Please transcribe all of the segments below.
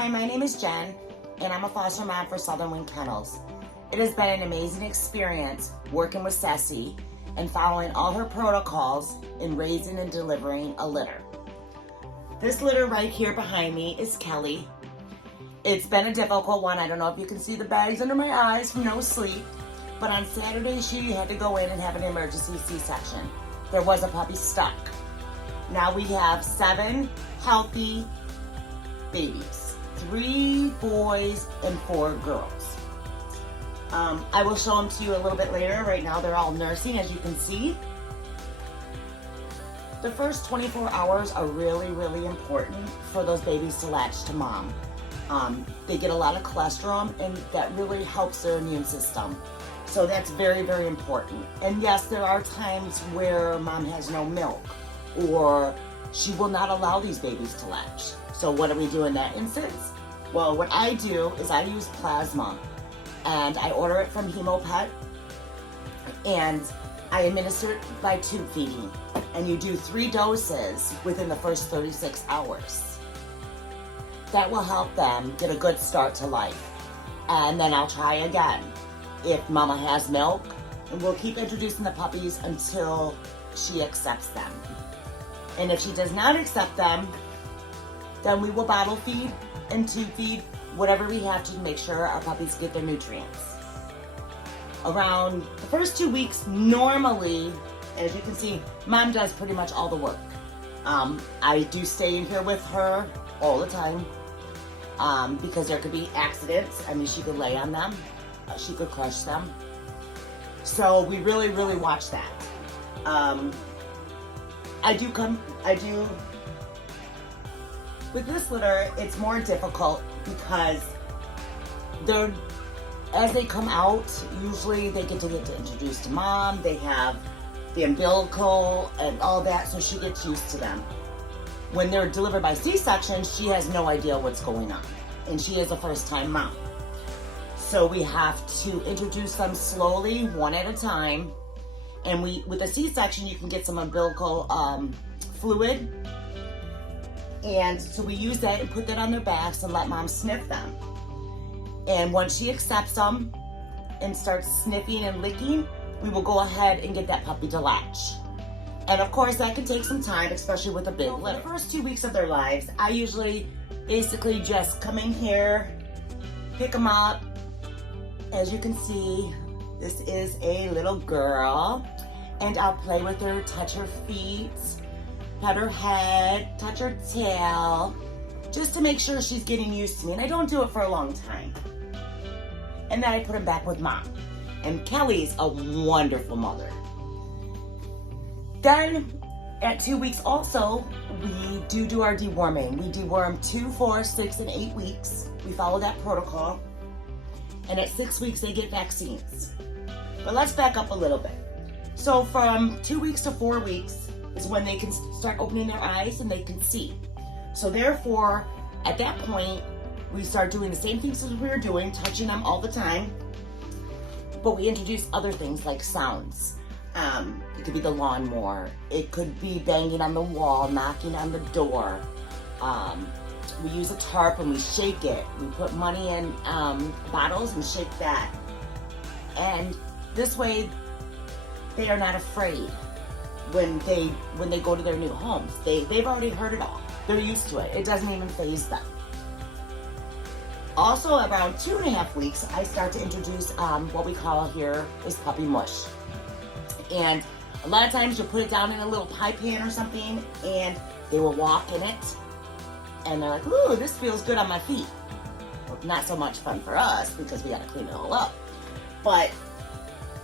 Hi, my name is Jen, and I'm a foster mom for Southernwind Kennels. It has been an amazing experience working with Ceci and following all her protocols in raising and delivering a litter. This litter right here behind me is Kelly. It's been a difficult one. I don't know if you can see the bags under my eyes from no sleep, but on Saturday she had to go in and have an emergency C-section. There was a puppy stuck. Now we have 7 healthy babies, 3 boys and 4 girls. I will show them to you a little bit later. Right now they're all nursing, as you can see. The first 24 hours are really, really important for those babies to latch to mom. They get a lot of cholesterol, and that really helps their immune system. So that's very, very important. And yes, there are times where mom has no milk, or she will not allow these babies to latch. So what do we do in that instance? Well, what I do is I use plasma, and I order it from Hemopet, and I administer it by tube feeding. And you do 3 doses within the first 36 hours. That will help them get a good start to life. And then I'll try again if mama has milk, and we'll keep introducing the puppies until she accepts them. And if she does not accept them, then we will bottle feed and tube feed whatever we have to make sure our puppies get their nutrients. Around the first 2 weeks, normally, as you can see, mom does pretty much all the work. I do stay in here with her all the time because there could be accidents. I mean, she could lay on them, she could crush them. So we really, really watch that. With this litter, it's more difficult because as they come out, usually they get introduced to mom. They have the umbilical and all that, so she gets used to them. When they're delivered by C-section, she has no idea what's going on, and she is a first-time mom. So we have to introduce them slowly, one at a time. And with a C-section, you can get some umbilical fluid. And so we use that and put that on their backs and let mom sniff them. And once she accepts them and starts sniffing and licking, we will go ahead and get that puppy to latch. And of course, that can take some time, especially with a big litter. For the first 2 weeks of their lives, I usually basically just come in here, pick them up. As you can see, this is a little girl, and I'll play with her, touch her feet, pat her head, touch her tail, just to make sure she's getting used to me. And I don't do it for a long time. And then I put him back with mom. And Kelly's a wonderful mother. Then at 2 weeks also, we do our deworming. We deworm 2, 4, 6, and 8 weeks. We follow that protocol. And at 6 weeks, they get vaccines. But let's back up a little bit. So from 2 weeks to 4 weeks is when they can start opening their eyes and they can see. So therefore, at that point, we start doing the same things as we were doing, touching them all the time. But we introduce other things like sounds. It could be the lawnmower. It could be banging on the wall, knocking on the door. We use a tarp and we shake it. We put money in bottles and shake that. And this way, they are not afraid when they go to their new homes. They've already heard it all. They're used to it. It doesn't even faze them. Also, around 2.5 weeks, I start to introduce what we call here is puppy mush. And a lot of times you'll put it down in a little pie pan or something, and they will walk in it. And they're like, ooh, this feels good on my feet. Well, not so much fun for us because we gotta clean it all up. But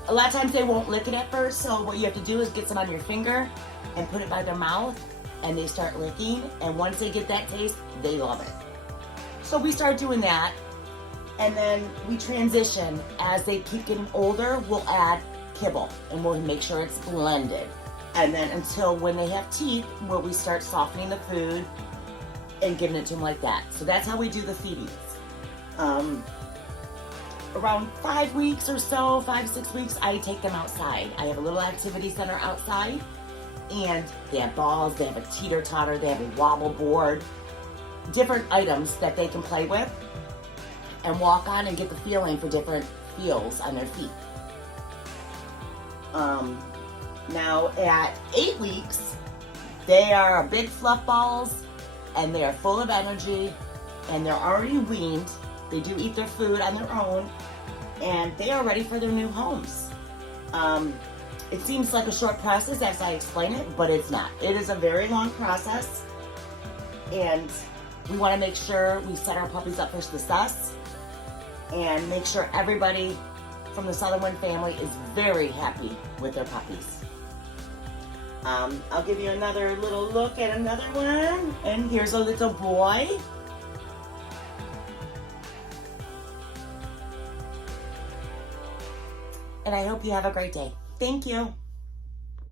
a lot of times they won't lick it at first, so what you have to do is get some on your finger and put it by their mouth, and they start licking, and once they get that taste, they love it. So we start doing that, and then we transition. As they keep getting older, we'll add kibble, and we'll make sure it's blended. And then until when they have teeth, where we start softening the food and giving it to them like that. So that's how we do the feedings. Around 5 weeks or so, 5 to 6 weeks, I take them outside. I have a little activity center outside, and they have balls, they have a teeter-totter, they have a wobble board. different items that they can play with and walk on and get the feeling for different feels on their feet. Now at 8 weeks, they are big fluff balls and they are full of energy and they're already weaned. They do eat their food on their own and they are ready for their new homes. It seems like a short process as I explain it, but it's not. It is a very long process and we want to make sure we set our puppies up for success and make sure everybody from the Southernwind family is very happy with their puppies. I'll give you another little look at another one. And here's a little boy. And I hope you have a great day. Thank you.